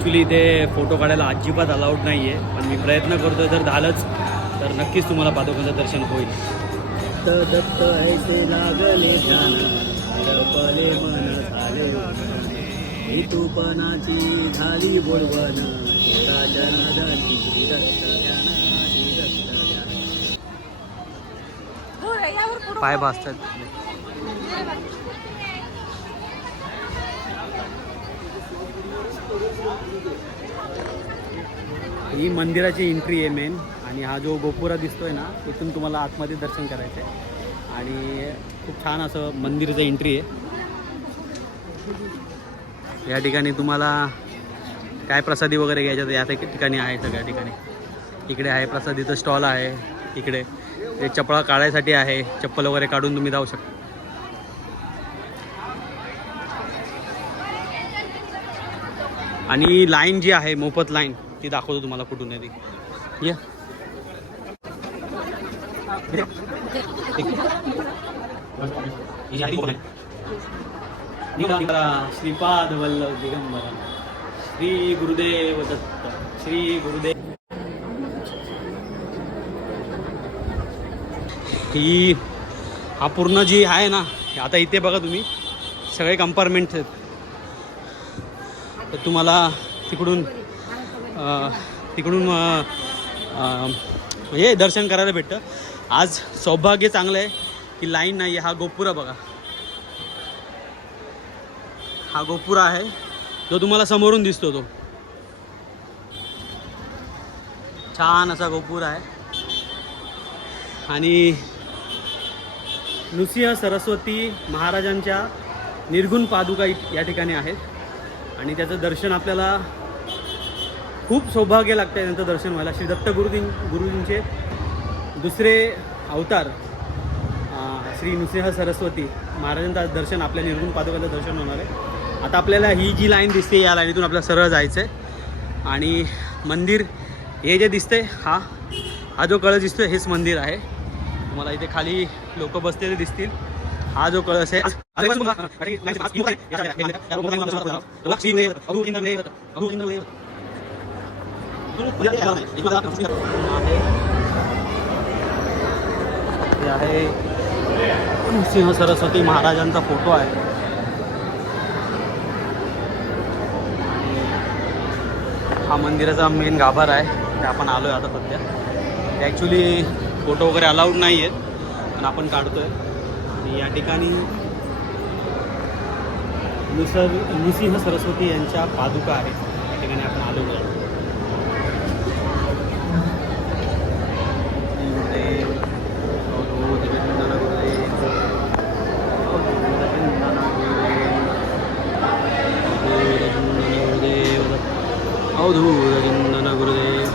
Actually इथे photo काढायला अजिबात अलाउड नाही आहे, पण मी प्रयत्न करतो. जर झालंच तर नक्कीच तुम्हाला पादुकांचं दर्शन होईल. दत्त ऐसे लागले ध्यान, हरपले मन झाले ही तूपणाची झाली बोलवण, जनार्दनी दत्त ध्यान, दत्त ध्यान. पाय भासतात. ही मंदिराची एंट्री आहे मेन, आणि हा जो गोपुरा दिसतोय ना, इथून तुम्हाला आतमध्ये दर्शन करायचं आहे. आणि खूप छान असं मंदिराचं एंट्री आहे. या ठिकाणी तुम्हाला काय प्रसादी वगैरे घ्यायचं तर या ठिकाणी आहे. सगळ्या ठिकाणी इकडे आहे प्रसादीचं स्टॉल आहे. इकडे ते चपळा काढायसाठी आहे, चप्पल वगैरे काढून तुम्ही जाऊ शकता. आणि लाईन जी आहे, मोफत लाईन, ती दाखवतो तुम्हाला कुठून आहे ती. ये श्रीपाद वल्लभ दिगंबर श्री गुरुदेव दत्त, श्री गुरुदेव. ही हा पूर्ण जी आहे ना, आता इथे बघा तुम्ही सगळे कंपार्टमेंट्स आहेत. तर तुम्हाला तिकडून म्हणजे दर्शन करायला भेटतं. आज सौभाग्य चांगलं आहे की लाईन नाही आहे. हा गोपुरा बघा, हा गोपुरा आहे जो तुम्हाला समोरून दिसतो. तो छान असा गोपुरा आहे. आणि नृसिंह सरस्वती महाराजांच्या निर्गुण पादुका या ठिकाणी आहेत. आणि त्याचं दर्शन आपल्याला खूप सौभाग्य लागतं आहे त्यांचं दर्शन व्हायला. श्री दत्त गुरुजींचे दुसरे अवतार श्री नृसिंह सरस्वती महाराजांचं दर्शन, आपल्या निर्गुण पादुकाचं दर्शन होणार आहे. आता आपल्याला ही जी लाईन दिसते, या लाईनीतून आपल्याला सरळ जायचं आहे. आणि मंदिर हे जे दिसते, हा जो कळस दिसतोय हेच मंदिर आहे. तुम्हाला इथे खाली लोक बसलेले दिसतील. हा जो कळस आहे, आहे नृसिंह सरस्वती महाराजांचा फोटो आहे. हा मंदिराचा मेन गाभारा आहे, ते आपण आलो आहे आता सध्या. ॲक्च्युली फोटो वगैरे अलाउड नाही आहेत, पण आपण काढतोय. आणि या ठिकाणी नृसिंह सरस्वती यांच्या पादुका आहेत. या ठिकाणी आपण आलो आहे. अवधूतचिंतन गुरुदेव.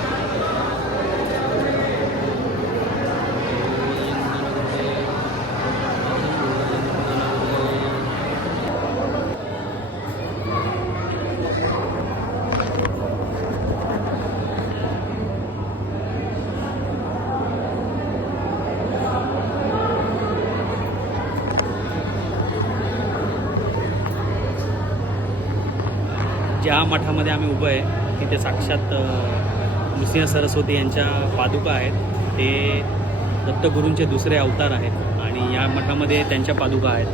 ज्या मठामध्ये आम्ही उभं आहे तिथे साक्षात नृसिंह सरस्वती यांच्या पादुका आहेत. ते दत्तगुरूंचे दुसरे अवतार आहेत, आणि या मठामध्ये त्यांच्या पादुका आहेत.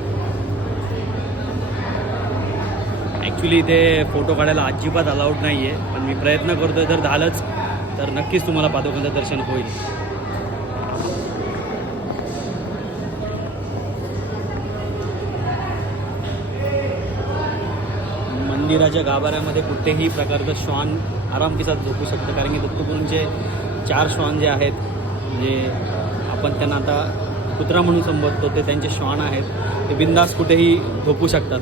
ॲक्च्युली इथे फोटो काढायला अजिबात अलाउड नाही आहे, पण मी प्रयत्न करतो. जर झालंच तर नक्कीच तुम्हाला पादुकांचं दर्शन होईल. मंदिराच्या गाभाऱ्यामध्ये कुठेही प्रकारचं श्वान आराम के साथ झोपू शकतं, कारण की दत्तगुरूंचे 4 श्वान जे आहेत, म्हणजे आपण त्यांना आता कुत्रा म्हणून संबोधतो, ते त्यांचे श्वान आहेत. ते बिंदास कुठेही झोपू शकतात.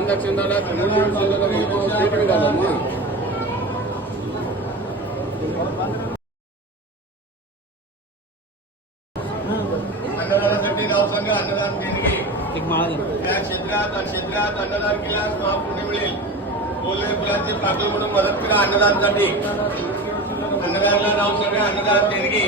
दान दक्षिणाला अन्नदानासाठी गावसंघ अन्नदान देणगी एक माळा द्या. या क्षेत्रात अन्नदान केल्यास महापुण्य मिळेल. बोलणे फुलांचे पाकळ म्हणून मदत करा अन्नदानासाठी. अन्नदानाला गावसंघ अन्नदान देणगी.